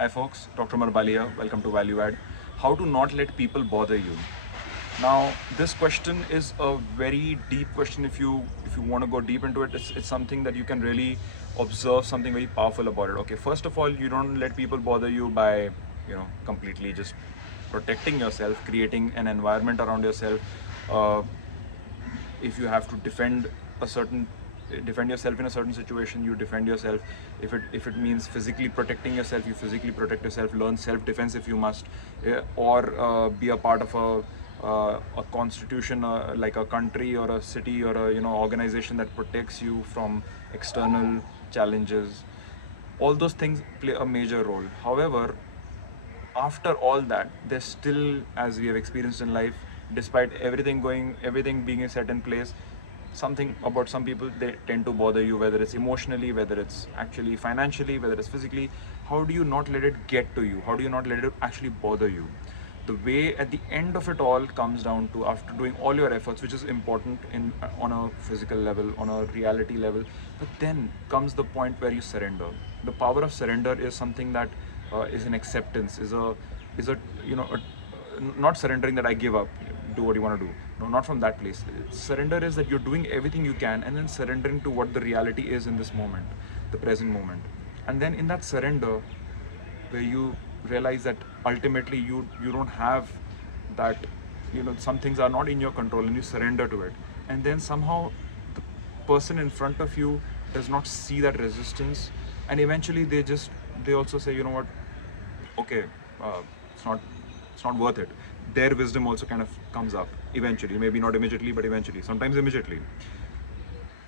Hi folks, Dr. Marbali here. Welcome to Value Add. How to not let people bother you. Now, this question is a very deep question. If you want to go deep into it, it's something that you can really observe something very powerful about it. Okay, first of all, you don't let people bother you by completely just protecting yourself, creating an environment around yourself. If you have to defend yourself in a certain situation, you defend yourself. If it means physically protecting yourself, you physically protect yourself. Learn self-defense if you must, or be a part of a constitution, like a country or a city or a organization that protects you from external challenges. All those things play a major role. However, after all that, there's still, as we have experienced in life, despite everything being set in place, something about some people, they tend to bother you, whether it's emotionally, whether it's actually financially, whether it's physically. How do you not let it get to you? How do you not let it actually bother you? The way at the end of it all comes down to, after doing all your efforts, which is important on a physical level, on a reality level, but then comes the point where you surrender. The power of surrender is something that is an acceptance, is a not surrendering that I give up, do what you want to do. No, not from that place. Surrender is that you're doing everything you can and then surrendering to what the reality is in this moment, the present moment. And then in that surrender, where you realize that ultimately you don't have that, some things are not in your control, and you surrender to it. And then somehow the person in front of you does not see that resistance, and eventually they also say, you know what, okay, it's not it's not worth it. Their wisdom also kind of comes up eventually, maybe not immediately, but eventually, sometimes immediately.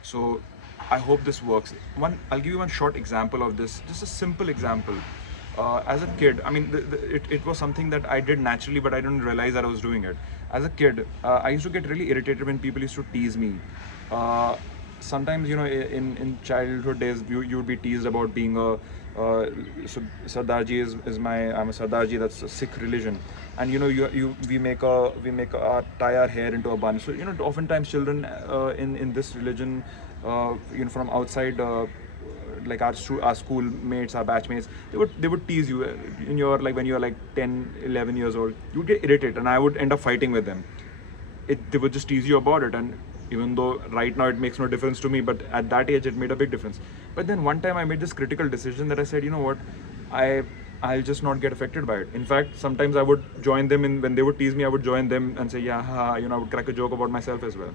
So I hope this works. I'll give you one short example of this, just a simple example. As a kid, I mean, it was something that I did naturally, but I didn't realize that I was doing it. As a kid, I used to get really irritated when people used to tease me. Sometimes, in childhood days, you would be teased about being so Sardarji is I'm a Sardarji. That's a Sikh religion, and we tie our hair into a bun. So oftentimes children in this religion, from outside. Like our school mates, our batchmates, they would tease you in your, like, when you're like 10, 11 years old. You would get irritated, and I would end up fighting with them. They would just tease you about it, and even though right now it makes no difference to me, but at that age it made a big difference. But then one time I made this critical decision that I said, you know what, I'll just not get affected by it. In fact, sometimes I would join them in when they would tease me. I would join them and say, yeah, haha, I would crack a joke about myself as well.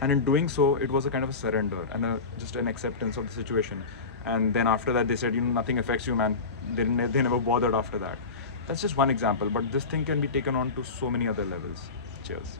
And in doing so, it was a kind of a surrender and just an acceptance of the situation. And then after that, they said, nothing affects you, man. They never bothered after that. That's just one example, but this thing can be taken on to so many other levels. Cheers.